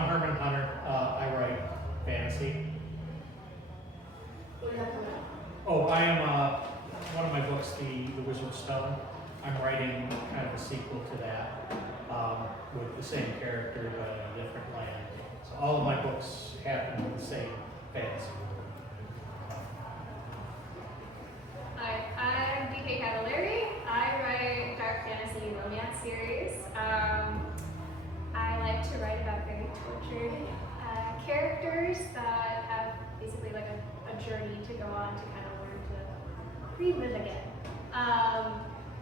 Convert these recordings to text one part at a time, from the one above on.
I'm Herman Hunter. I write fantasy. What do you have coming up? Oh, I am one of my books, The Wizard's Stone. I'm writing kind of a sequel to that with the same character but in a different land. So all of my books happen with the same fantasy. Hi, I'm DK Cavaleri. I write dark fantasy romance series. I like to write about very tortured characters that have basically like a journey to go on to kind of learn to relive again. I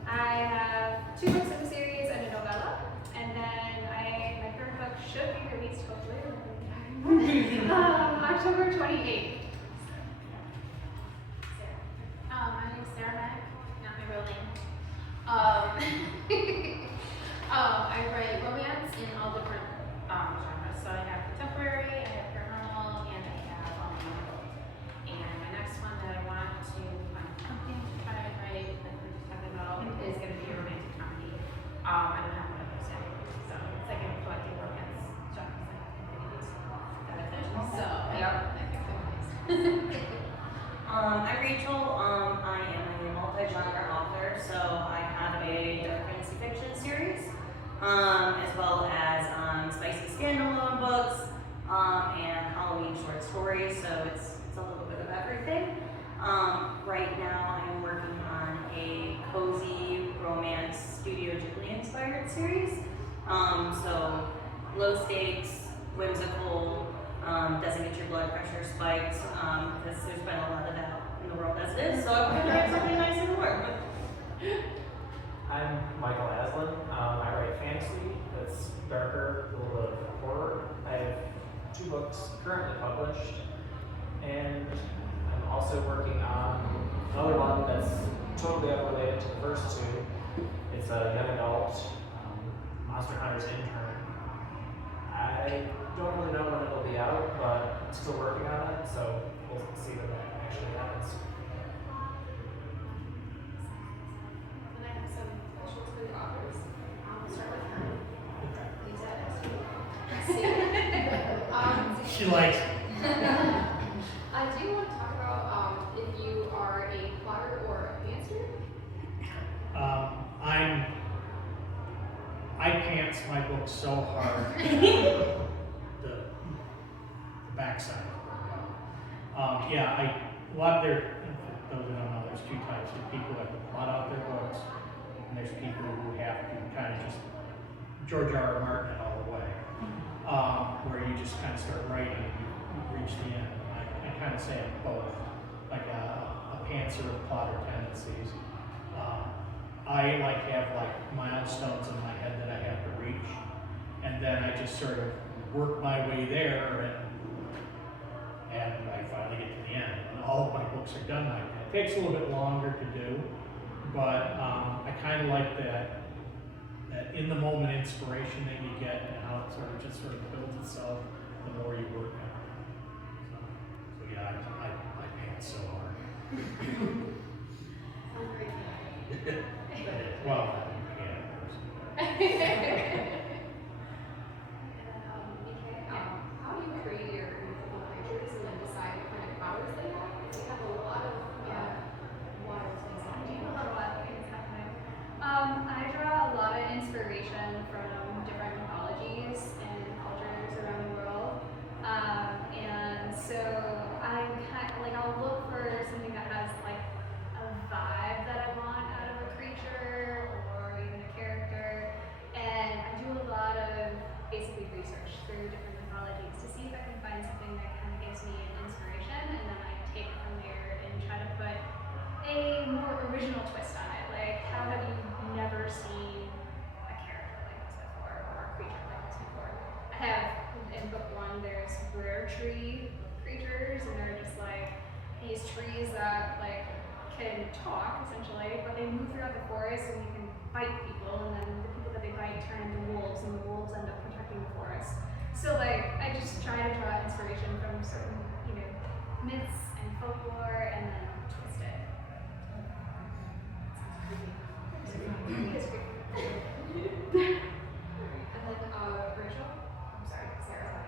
have 2 books in the series and a novella, and then my third book should be released hopefully October 28th. My name's Sara Mack, not my real name. I write romance in all different genres. So I have contemporary, I have paranormal, and I have young adult. And my next one that I want to, I'm attempting to try and write, like we were just talking about, is going to be a romantic comedy. I don't have one of those yet. So it's like I'm collecting romance genres like infinities. So, yeah. I'm Rachel. I am a multi-genre author, so I have a dark fantasy fiction series, as well as spicy standalone books, and Halloween short stories. So it's a little bit of everything. Right now, I'm working on a cozy romance Studio Ghibli inspired series. So low stakes, whimsical. Doesn't get your blood pressure spiked, because there's been a lot of that in the world as it is, so I'm going to write something nice and warm. I'm Michael Asselin. I write fantasy that's darker, a little bit of horror. I have 2 books currently published, and I'm also working on another one that's totally unrelated to the first 2. It's a young adult Monster Hunter's intern. I don't really know when it'll be out, but I'm still working on it, so we'll see when that actually happens. And I have some questions for the authors. I'll start with Herman. Lisa asked you. She likes I do want to talk about if you are a plotter or a pantser. I pants my book so hard. the backside. Yeah, those who don't know, there's 2 types of people that can plot out their books, and there's people who have to kind of just George R. R. Martin it all the way, where you just kind of start writing and you reach the end. I kind of say I'm both, like a pantser with plotter tendencies. I have milestones in my head that I have to reach, and then I just sort of work my way there, and I finally get to the end. And all of my books are done like that. It takes a little bit longer to do, but I kind of like that in the moment inspiration that you get, and how it just builds itself the more you work on it. So yeah, I pants so hard. Sounds great. Well, you can personally. BK, how do you create your mythical creatures and then decide what kind of powers they have? Because you have a lot of wild things happening. I draw a lot of inspiration from different mythologies and cultures around the world. And so I'll look for something that has like a vibe that I want out of a creature or even a character. And I do a lot of basically research through different mythologies to see if I can find something that kind of gives me an inspiration, and then I take it from there and try to put a more original twist on it. Like, how have you never seen a character like this before or a creature like this before? I have, in book 1, there's rare tree creatures, and they're just like these trees that like can talk essentially, but they move throughout the forest and you can bite people, and then the people that they bite turn into wolves, and the wolves end up protecting the forest. So I just try to draw inspiration from certain, myths and folklore, and then twist it. And then Rachel, I'm sorry, Sarah.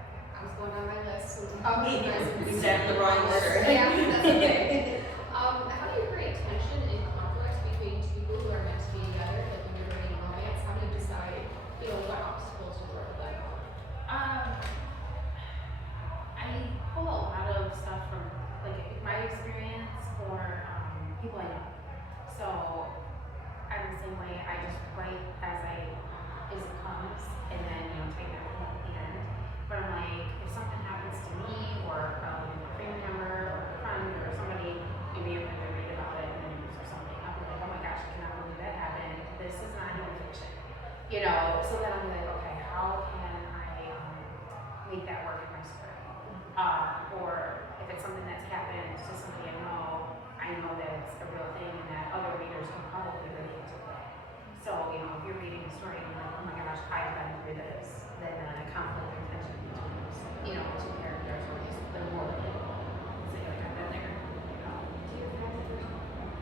you know, so then I'll be like, okay, how can I make that work in my story? Or if it's something that's happened to somebody I know that it's a real thing and that other readers can probably relate to it. So, you know, if you're reading a story and you're like, oh my gosh, I've been through this, then a conflict of tension between those, you know, two characters or just they're more relatable. So you're like, I've been there, you know. Do you have to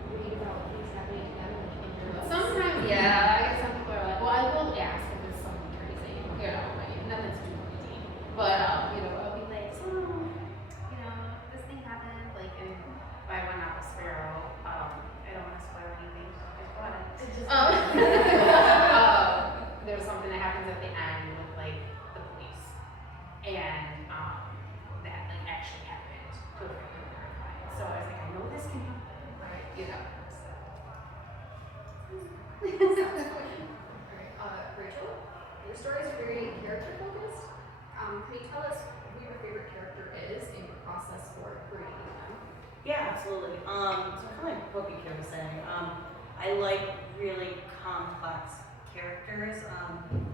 read about things happening to them in your books? Sometimes, yeah, some people are like, well, I will ask if it's something crazy, you know, like, nothing's too crazy. But, you know, I'll be like, so, you know, this thing happened, like, and if I went out with Sparrow, I don't want to spoil anything, so just go ahead. There was something that happens at the end with, like, the police, and, that, like, actually happened to a friend of mine. So I was like, I know this can happen, right, you know, so. Alright, Rachel, your stories are very character focused. Can you tell us who your favorite character is and your process for creating them? Yeah, absolutely. So kind of like what Kira was saying, I like really complex characters.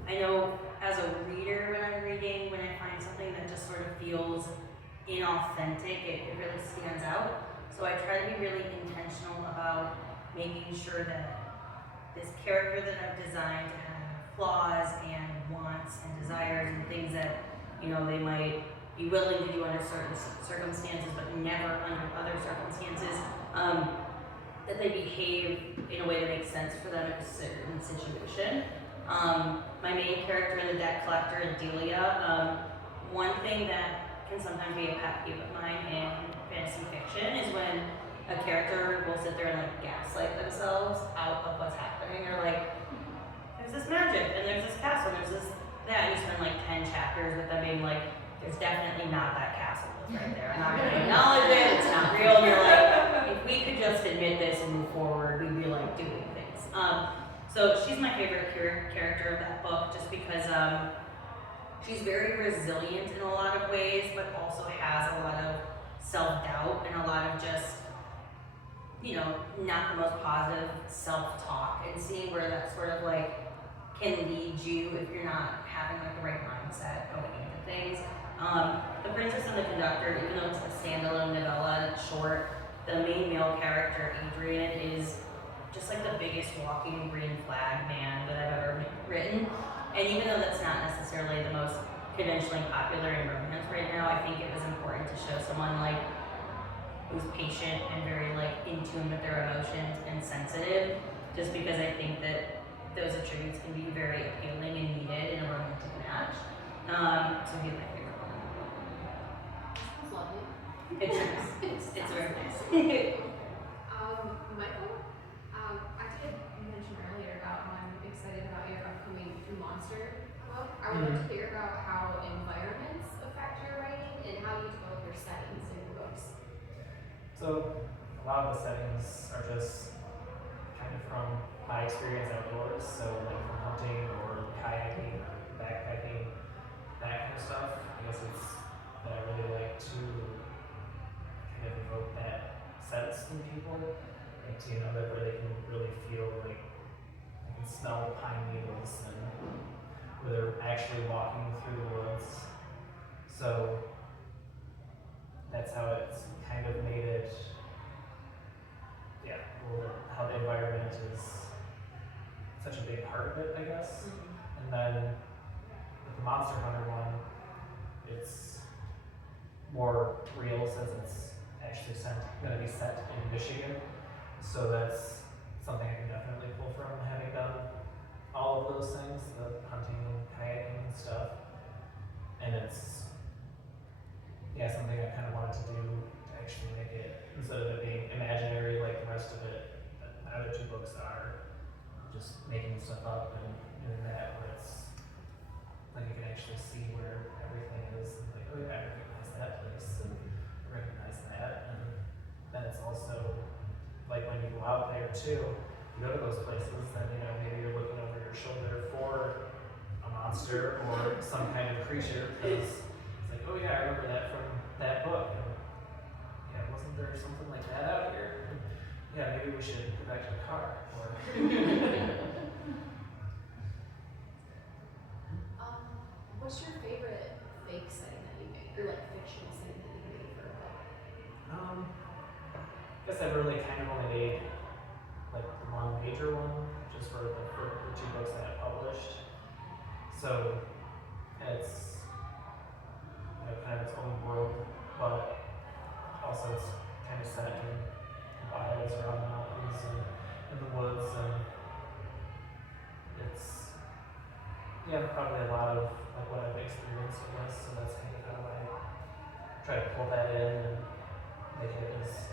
I know as a reader when I'm reading, when I find something that just sort of feels inauthentic, it really stands out. So I try to be really intentional about making sure that this character that I've designed to have flaws and wants and desires and things that, you know, they might be willing to do under certain circumstances, but never under other circumstances, that they behave in a way that makes sense for them in a certain situation. My main character in the debt collector, Delia, one thing that can sometimes be a pet peeve of mine in fantasy fiction is when a character will sit there and like gaslight themselves out of what's happening. They're like, there's this magic, and there's this castle, and there's this that, and you spend like 10 chapters with them being like, there's definitely not that castle that's right there. I'm not going to acknowledge it, it's not real. And you're like, if we could just admit this and move forward, we'd be like doing things. So she's my favorite character of that book just because she's very resilient in a lot of ways, but also has a lot of self-doubt and a lot of just, you know, not the most positive self-talk, and seeing where that sort of like can lead you if you're not having like the right mindset going into things. The Princess and the Conductor, even though it's a standalone novella and it's short, the main male character, Adrian, is just like the biggest walking green flag man that I've ever written. And even though that's not necessarily the most conventionally popular in romance right now, I think it was important to show someone like who's patient and very like in tune with their emotions and sensitive, just because I think that those attributes can be very appealing and needed in a romantic match. So he's my favorite one. Sounds lovely. It's nice. It's very nice. Michael, I did mention earlier about how I'm excited about your upcoming monster book. I would like to hear about how environments affect your writing and how you develop your settings in your books. So a lot of the settings are just kind of from my experience outdoors, so like from hunting or kayaking or backpacking, that kind of stuff. I guess it's that I really like to kind of evoke that sense in people, like to, you know, that where they can really feel like they can smell the pine needles and where they're actually walking through the woods. So that's how it's kind of made it, yeah, well, how the environment is such a big part of it, I guess. And then with the Monster Hunter one, it's more real since it's actually going to be set in Michigan. So that's something I can definitely pull from, having done all of those things, the hunting and kayaking and stuff. And it's, yeah, something I kind of wanted to do to actually make it, instead of it being imaginary like the rest of it, the other two books are, just making stuff up and doing that, where it's like you can actually see where everything is, and like, oh yeah, I recognize that place, and I recognize that, and then it's also like when you go out there too, you go to those places, then you know maybe you're looking over your shoulder for a monster or some kind of creature, because it's like, oh yeah, I remember that from that book. And, yeah, wasn't there something like that out here? Yeah, maybe we should go back to the car. Or What's your favorite fake setting that you made, or like fictional setting that you made for a book? I guess I've really kind of only made like the one major one, just for the two books that I published. So it's kind of its own world, but also it's kind of set in wilds around the mountains and in the woods, and it's probably a lot of like what I've experienced in this, so that's kind of how I try to pull that in and make it as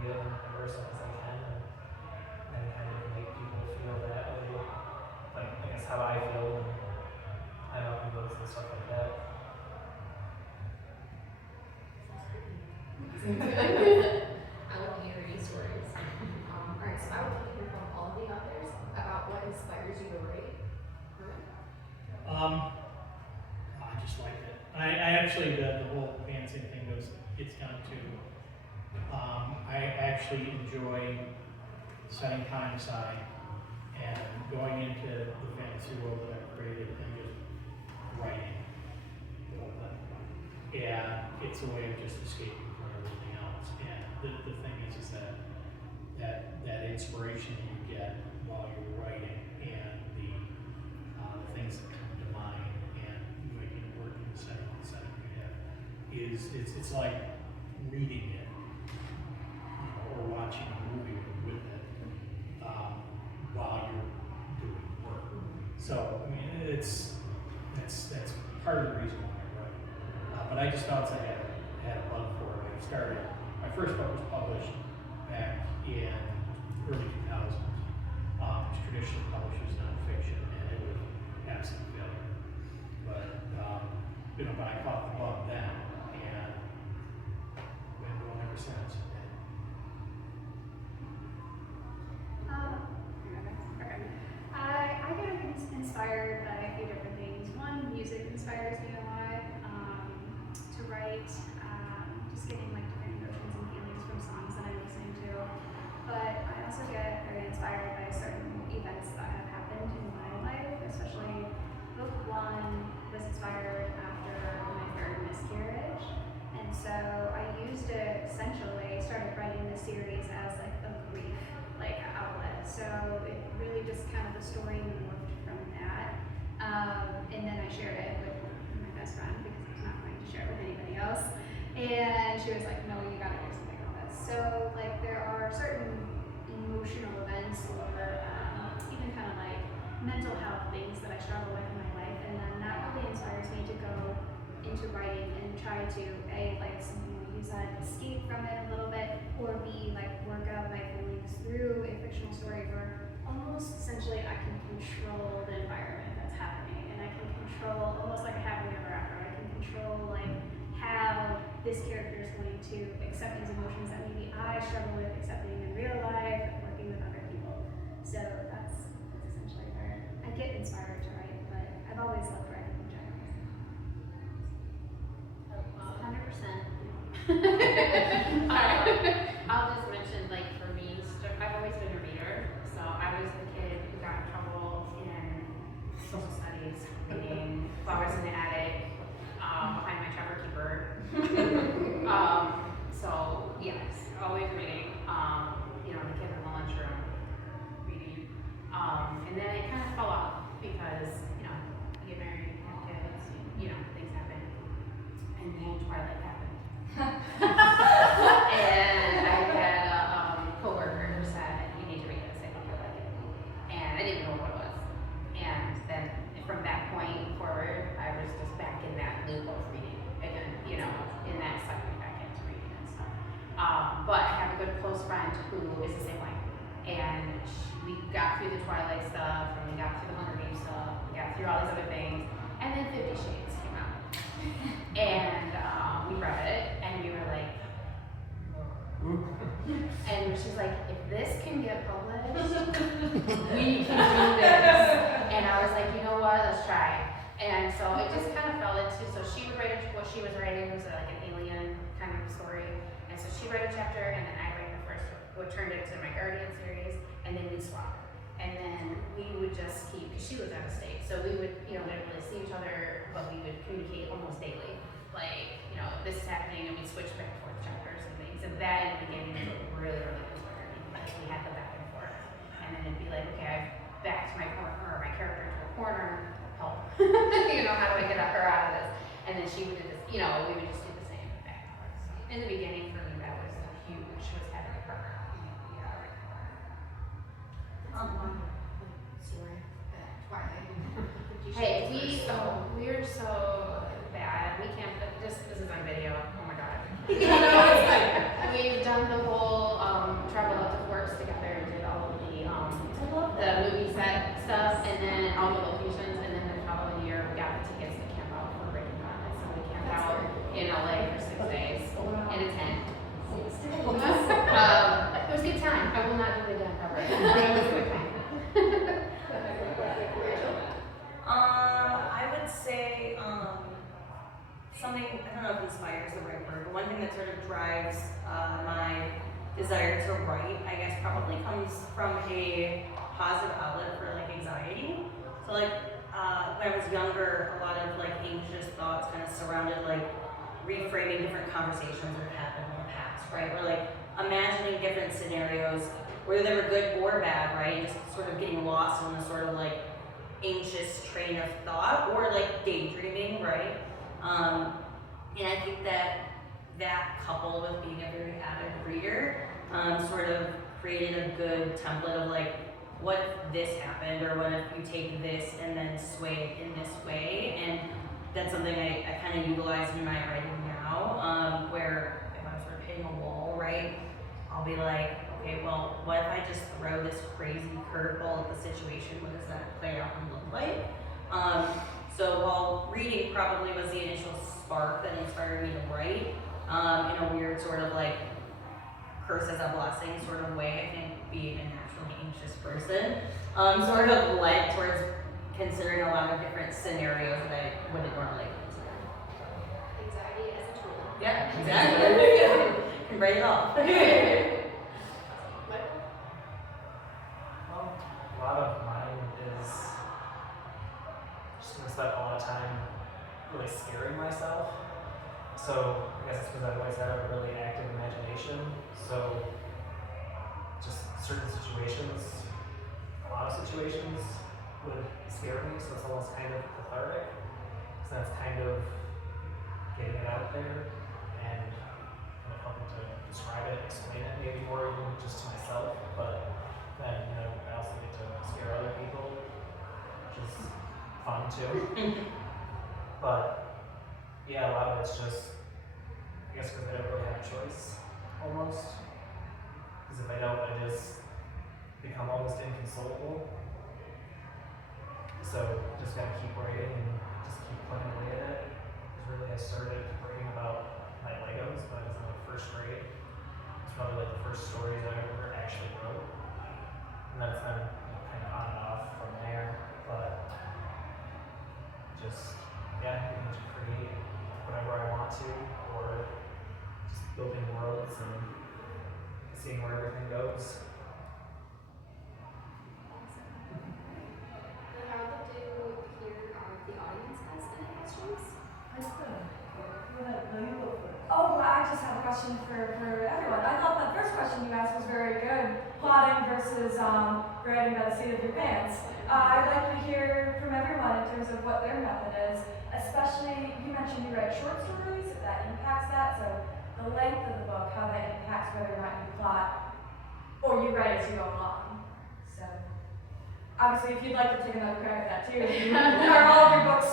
real and immersive as I can, and kind of make people feel that way, like I guess how I feel when I'm out in the woods and stuff like that. I love to hear any stories. Alright, so I would like to hear from all of the authors about what inspires you to write. I just like it. I actually, the whole fantasy thing gets down to, I actually enjoy setting time aside and going into the fantasy world that I've created and just writing the whole thing. And it's a way of just escaping from everything else. And the thing is that inspiration that you get while you're writing and the things that come to mind and making it work in the setting you have it's like reading it, or watching a movie with it while you're doing work. So I mean, that's part of the reason why I write. But I just felt I had a love for it. My first book was published back in early 2000s. It's traditionally published as nonfiction, and it was an absolute failure. But I caught the bug then, and been going ever since. I get inspired by a few different things. One, music inspires me a lot to write, just getting like different emotions and feelings from songs that I'm listening to. But I also get very inspired by certain events that have happened in my life, especially book one was inspired after my third miscarriage. And so I used it essentially, started writing the series as like a grief outlet. So it really just kind of the story morphed from that. And then I shared it with my best friend because I was not going to share it with anybody else. And she was like, no, you gotta do something on this. So like there are certain emotional events or even kind of like mental health things that I struggle with in my life. And then that really inspires me to go into writing and try to like something like you said, escape from it a little bit, or be like work out my feelings through a fictional story where almost essentially I can control the environment that's happening, and I can control almost like a happily ever after. I can control like how this character is going to accept these emotions that maybe I struggle with accepting in real life, working with other people. So that's essentially where I get inspired to write, but I've always loved writing in general. 100%. I'll just mention, like, for me, I've always been a reader. So I was the kid who got in trouble in social studies, reading Flowers in the Attic, behind my trapper keeper. So yes, always reading. The kid in the lunchroom, reading. And then it kind of fell off because, you get married, have kids, things happen. And then Twilight happened. And I had a coworker who said, you need to read this, I think you'll like it. And I didn't know what it was. And then from that point forward, I was just back in that loop of reading. And then, in that cycle back into reading and stuff. But I have a good close friend who is the same way. And we got through the Twilight stuff, and we got through the Hunger Games stuff, we got through all these other things, and then 50 Shades came out. And we read it, and we were like, and she's like, if this can get published, we can do this. And I was like, you know what, let's try. And so it just kind of fell into, so she would write what she was writing was like an alien kind of story. And so she read a chapter, and then I read the first one, which turned into my Guardian series, and then we swapped. And then we would would just keep, because she lives out of state, so we would, we didn't really see each other, but we would communicate almost daily. Like, this is happening, and we switch back and forth chapters and things. And that in the beginning was really, really concerning. Like, we had the back and forth. And then it'd be like, okay, I've backed my corner, or my character to a corner, help. How do I get her out of this? And then she would do this, we would just do the same back and forth. So in the beginning, for me, that was huge, was having her. Hey, we are so bad. We can't. This is on video. Oh my god. We've done the whole travel up to Forks together and did all of the movie set stuff, and then all the locations, and then the following year we got the tickets to camp out for Breaking Dawn, and so we camped out in LA for 6 days in a tent. It was a good time. I will not do it again ever. It was a good time. I would say something, I don't know if inspires the right word, but one thing that sort of drives my desire to write, I guess, probably comes from a positive outlet for anxiety. So when I was younger, a lot of anxious thoughts kind of surrounded reframing different conversations that had happened in the past, right? Or imagining different scenarios, whether they were good or bad, right? And just sort of getting lost in the sort of anxious train of thought, or daydreaming, right? And I think that coupled with being a very avid reader, sort of created a good template of what if this happened, or what if you take this and then sway it in this way. And that's something I kind of utilize in my writing now, where if I'm sort of hitting a wall, right, I'll be like, okay, well, what if I just throw this crazy curveball at the situation? What does that play out and look like? So while reading probably was the initial spark that inspired me to write, in a weird sort of curse as a blessing sort of way, I think being a naturally anxious person, sort of led towards considering a lot of different scenarios that I wouldn't normally consider. Anxiety as a tool. Yeah, exactly. Can write it off. Well, a lot of mine is just gonna spend a lot of time really scaring myself. So I guess it's because I've always had a really active imagination. So just certain situations, a lot of situations would scare me. So it's almost kind of cathartic. So that's kind of getting it out there and kind of helping to describe it, explain it maybe more even just to myself. But then, I also get to scare other people, which is fun too. But yeah, a lot of it's just, I guess because I don't really have a choice, almost. Because if I don't, I just become almost inconsolable. So just gotta keep writing and just keep putting away at it. Because really I started writing about my Legos when I was in first grade. It's probably the first stories I ever actually wrote. And then it's been kind of on and off from there. But just, yeah, getting to create whatever I want to, or just building worlds and seeing where everything goes. And I would love to hear if the audience has any questions. Oh, I just have a question for everyone. I thought that first question you asked was very good, plotting versus writing by the seat of your pants. I'd like to hear from everyone in terms of what their method is, especially, you mentioned you write short stories, if that impacts that, so the length of the book, how that impacts whether or not you plot, or you write as you go along. So, obviously, if you'd like to take another crack at that too, are all of your books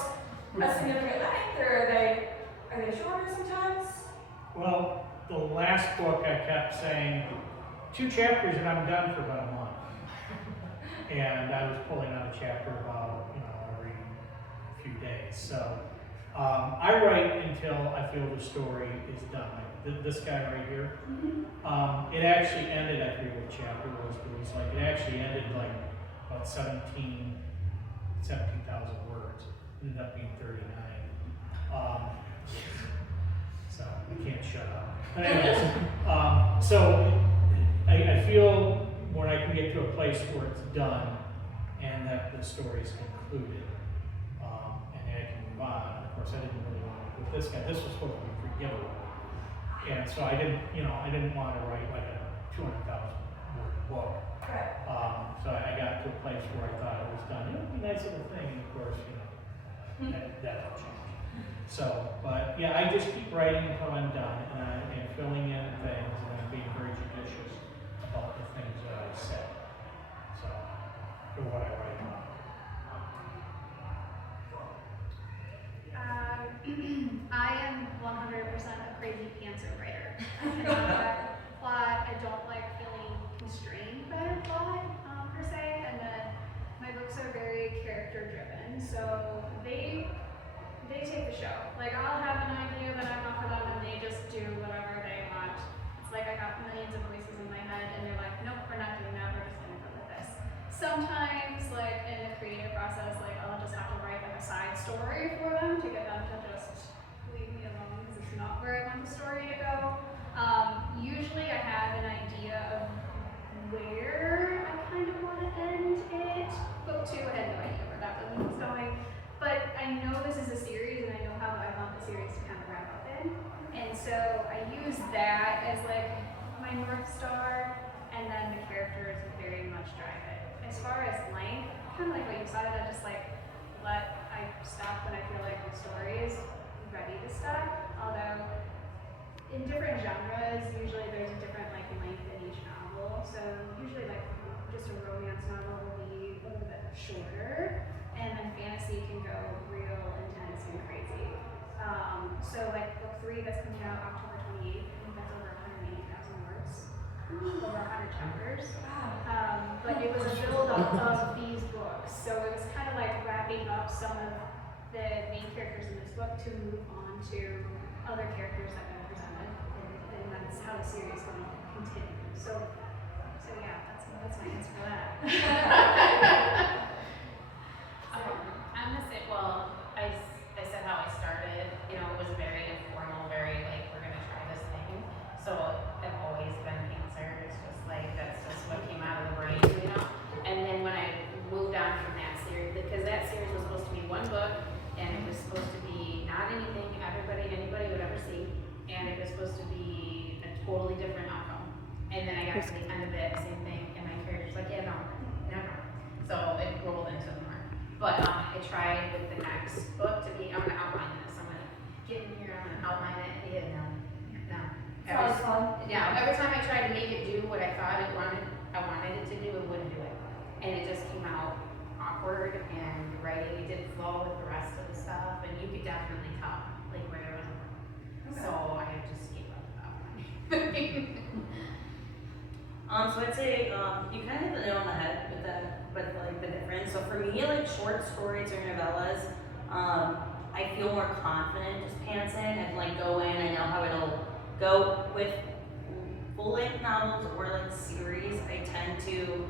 a significant length, or are they shorter sometimes? Well, the last book I kept saying 2 chapters and I'm done for about a month. And I was pulling out a chapter about, every few days. So I write until I feel the story is done. This guy right here, it actually ended, I forget what chapter it was, but it was it actually ended about 17,000 words. It ended up being 39. So we can't shut up. But anyways, so I feel when I can get to a place where it's done, and that the story is concluded, and then I can move on. Of course, I didn't really want to, with this guy, this was supposed to be free giveaway. And so I didn't want to write like a 200,000 word book. Right. So I got to a place where I thought it was done. It would be a nice little thing, and of course, that'll change. So, but yeah, I just keep writing until I'm done, and filling in things, and I'm being very judicious about the things that I say. So, for what I write about. I am 100% a crazy pantser writer. I cannot plot. I don't like feeling constrained by a plot per se, and then my books are very character driven, so they take the show. Like, I'll have an idea that I want for them, and they just do whatever they want. It's like I got millions of voices in my head, and they're like, nope, we're not doing that. We're just gonna go with this. Sometimes, like in the creative process, like I'll just have to write like a side story for them to get them to just leave me alone because it's not where I want the story to go. Usually I have an idea of where I kind of want to end it. Book 2, I had no idea where that was going. But I know this is a series and I know how I want the series to kind of wrap up in. And so I use that as like my North Star, and then the characters very much drive it. As far as length, kind of like what you said, I just like I stop when I feel like the story is ready to stop. Although in different genres, usually there's a different like length in each novel. So usually like just a romance novel will be a little bit shorter, and then fantasy can go real intense and crazy. So like book 3 that's coming out October 28th, I think that's over 180,000 words, over 100 chapters. But it was a build-up of these books, so it was kind of like wrapping up some of the main characters in this book to move on to other characters that have been presented, and that's how the series will continue. So yeah, that's my answer for that. I'm gonna say, well, I said how I started. It was very informal, very like we're gonna try this thing. So I've always been cancer. It's just like that's just what came out of the brain, And then when I moved on from that series, because that series was supposed to be one book, and it was supposed to be not anything anybody would ever see, and it was supposed to be a totally different outcome. And then I got to the end of it, same thing, and my character's like, yeah, no, never. So it rolled into more. But I tried with the next book to be, I'm gonna outline this. I'm gonna get in here, I'm gonna outline it. Yeah, no. Sounds fun. Yeah, every time I tried to make it do what I thought I wanted it to do, it wouldn't do it. And it just came out awkward, and writing, it didn't flow with the rest of the stuff, and you could definitely tell, like, where there wasn't. Okay. So I just gave up that one. So I'd say you kind of hit the nail on the head with like the difference. So for me, like short stories or novellas, I feel more confident just pantsing. I can like go in, I know how it'll go. With full-length novels or like series, I tend to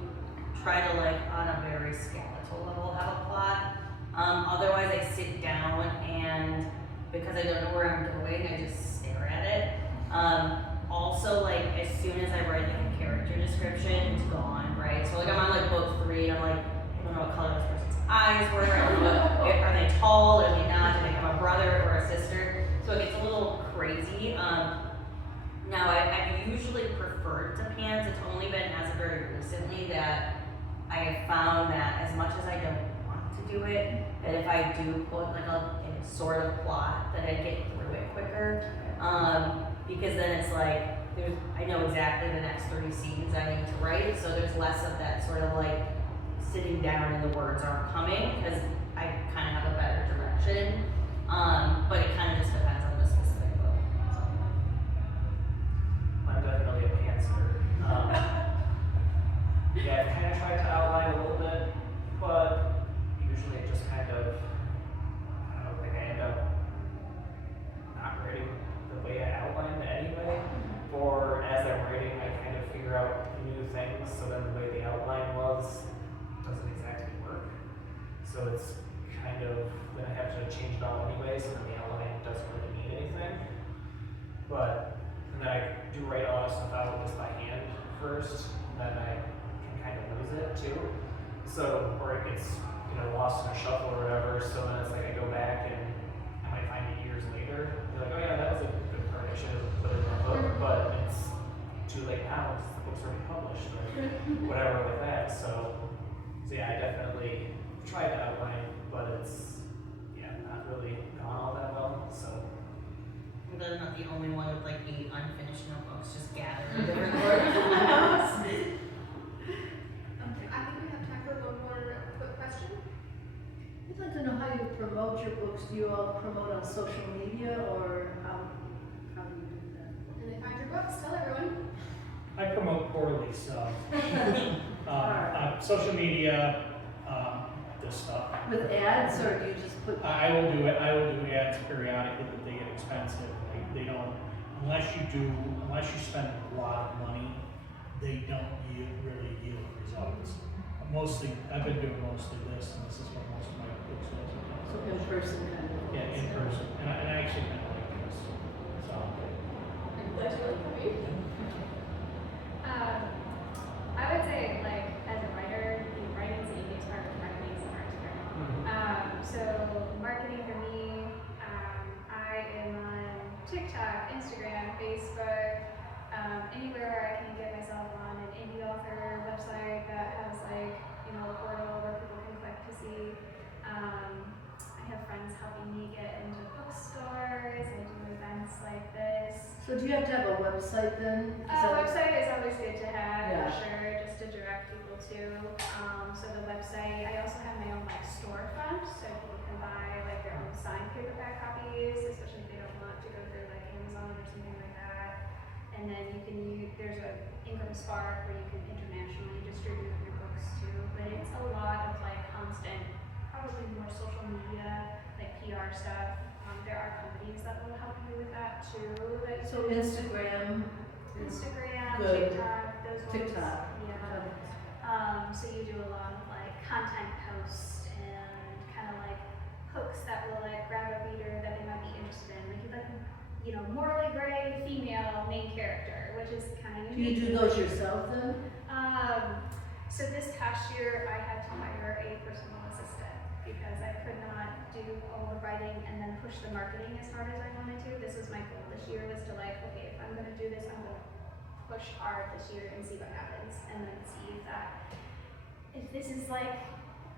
try to like on a very skeletal level have a plot. Otherwise I sit down and because I don't know where I'm going, I just stare at it. Also, like as soon as I write like a character description, it's gone, right? So like I'm on like book 3 and I'm like, I don't know what color this person's eyes were, I don't know are they tall, are they not, do they have a brother or a sister? So it gets a little crazy. Now I've usually preferred to pants. It's only been as of very recently that I have found that as much as I don't want to do it, that if I do put like a sort of plot, that I get through it quicker. Because then it's like, I know exactly the next 3 scenes I need to write, so there's less of that sort of like sitting down and the words aren't coming, because I kind of have a better direction. But it kind of just depends on the specific book. So. I'm definitely a pantser. Yeah, I've kind of tried to outline a little bit, but usually it just kind of, I don't think I end up not writing the way I outlined it anyway. Or as I'm writing, I kind of figure out new things, so then the way the outline was doesn't exactly work. So it's kind of, then I have to change it all anyway, so then the outline doesn't really mean anything. But, and then I do write a lot of stuff out just by hand first, and then I can kind of lose it too. So, or it gets, lost in a shuffle or whatever, so then it's like I go back and I might find it years later. They're like, oh yeah, that was a good part, I should have put it in my book, but it's too late now because the book's already published or whatever with that. So yeah, I definitely tried to outline, but it's, not really gone all that well, so. I'm not the only one with like 8 unfinished notebooks just gathered in different corners of my house. I think we have time for one more quick question. I'd like to know how you promote your books. Do you all promote on social media, or how do you do that? And they find your books, tell everyone. I promote poorly, so, social media, this stuff. With ads, or do you just put? I will do ads periodically, but they get expensive. They don't, unless you spend a lot of money, they don't really yield results. I've been doing mostly this, and this is what most of my books are. So in person kind of. Yeah, in person, and I actually kind of like this, so. I'm glad you like coming. I would say, like, as a writer, the writing is the easiest part, but marketing is the hardest part. So marketing for me, I am on TikTok, Instagram, Facebook, anywhere where I can get myself on an indie author website that has like, a portal where people can click to see. I have friends helping me get into bookstores. I do events like this. So do you have to have a website then? Website is always good to have, Yeah. for sure, just to direct people to. So the website, I also have my own like storefront, so people can buy like their own signed paperback copies, especially if they don't want to go through like Amazon or something like that. And then you can use, there's a Income Spark where you can internationally distribute your books too. But it's a lot of like constant, probably more social media, like PR stuff. There are companies that will help you with that too. That you So can- Instagram. Instagram, Good. TikTok, those ones. TikTok. Yeah. So you do a lot of like content posts and kind of like hooks that will like grab a reader that they might be interested in. Like morally gray female main character, which is kind of Do you do those yourself then? So this past year I had to hire a personal assistant because I could not do all the writing and then push the marketing as hard as I wanted to. This was my goal this year, was to like, okay, if I'm gonna do this, I'm gonna push hard this year and see what happens, and then see if this is like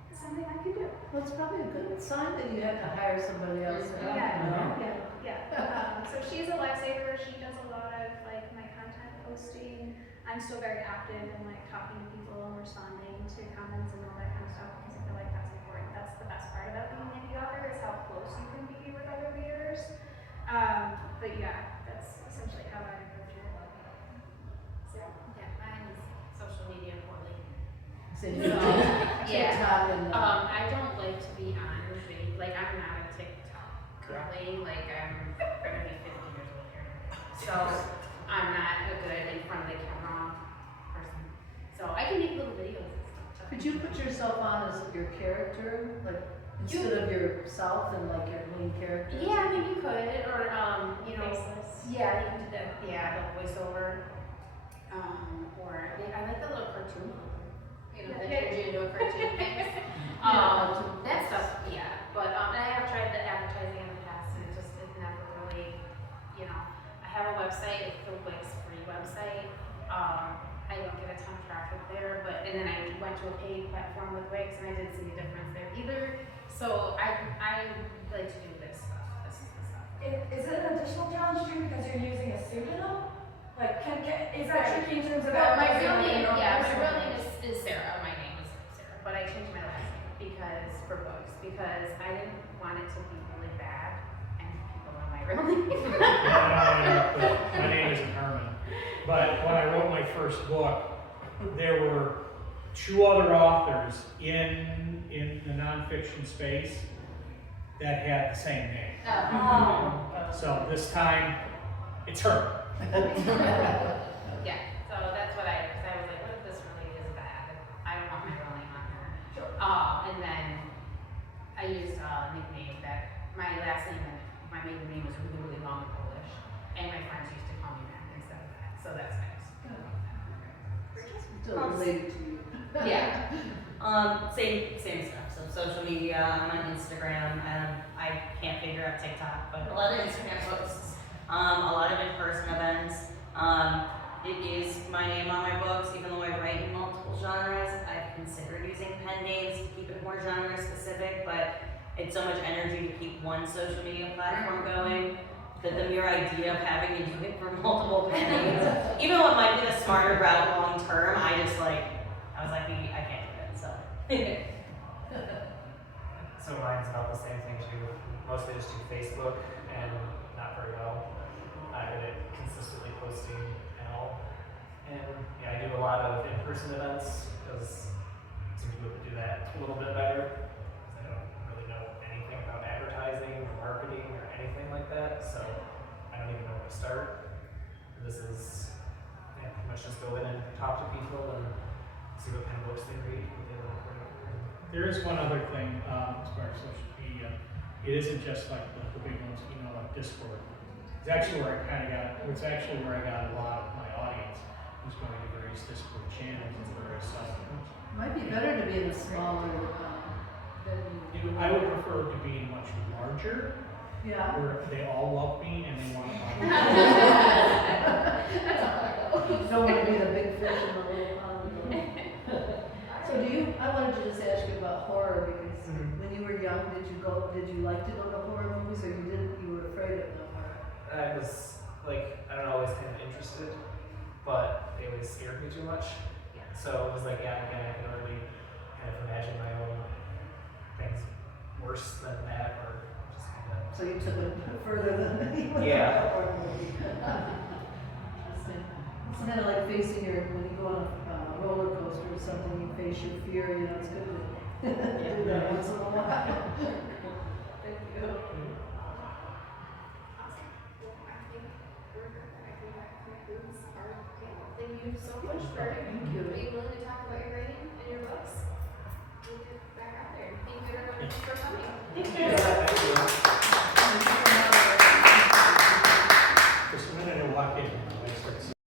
something I can do. Well, it's probably a good sign that you have to hire somebody else to help you, no? Yeah. So she's a lifesaver. She does a lot of like my content posting. I'm still very active in like talking to people and responding to comments and all that kind of stuff because I feel like that's important. That's the best part about being an indie author is how close you can be with other readers. But yeah, that's essentially how I approach it. So Yeah, mine is social media poorly. So you do TikTok and. I don't like to be on like I'm not a TikTok girly. Like I'm gonna be 50 years old here, so I'm not a good in front of the camera person. So I can make little videos and stuff. Could you put yourself on as your character, like instead of yourself and like your main character? Yeah, I mean you could, or faceless. yeah, you can do that. Yeah, the voiceover. Or I like the little cartoon. That turns you into a cartoon thing. That stuff, yeah. But and I have tried the advertising in the past, and it never really, I have a website, it's the Wix free website. I don't get a ton of traffic there, and then I went to a paid platform with Wix, and I didn't see a difference there either. So I like to do this stuff. This is the stuff. Is it an additional challenge too because you're using a pseudonym? Like, is that tricky in terms of Well, my real advertising name, your own yeah, my person? real name is Sarah. My name is Sarah, but I changed my last name for books because I didn't want it to be really bad and people know my real name. My name isn't Herman. But when I wrote my first book, there were 2 other authors in the nonfiction space that had the same name. So this time, it's her. Yeah, so that's what because I was like, what if this really is bad? I don't want my real name on here. And then I used a nickname that my last name and my maiden name was really, really long in Polish, and my friends used to call me Mac instead of that. So that's nice. Still related to you. Yeah. Same stuff. So social media, I'm on Instagram, and I can't figure out TikTok, but a lot of Instagram posts, a lot of in-person events. It is my name on my books, even though I write in multiple genres. I've considered using pen names to keep it more genre specific, but it's so much energy to keep one social media platform going that the mere idea of having to do it for multiple pen names, even what might be the smarter route long term, I was like, I can't do it, so. So mine's about the same thing too. Mostly just do Facebook and not very well. I'm good at consistently posting and all. And yeah, I do a lot of in-person events because I seem to be able to do that a little bit better. I don't really know anything about advertising or marketing or anything like that, so I don't even know where to start. This is pretty much just go in and talk to people and see what kind of books they read, what they like. There is one other thing, as far as social media. It isn't just like the big ones, like Discord. It's actually where I got a lot of my audience who's going to various Discord channels and various subgroups. Might be better to be in a smaller venue. I would prefer to be much larger, Yeah. where they all love me and they want to buy me. Don't want to be the big fish in the little pond. So I wanted to just ask you about horror because when you were young, did you like to go to horror movies or you were afraid of them? I was like, I don't know, always kind of interested, but they always scared me too much. Yeah. So it was like, yeah, again, I can only kind of imagine my own things worse than that, or just kind of. So you took it further than you were Yeah. horror movie. Interesting. It's kind of like facing when you go on a roller coaster or something, you face your fear, it's good to do that once in a while. Thank you. Awesome. Well, I think that concludes our panel. Thank you so much for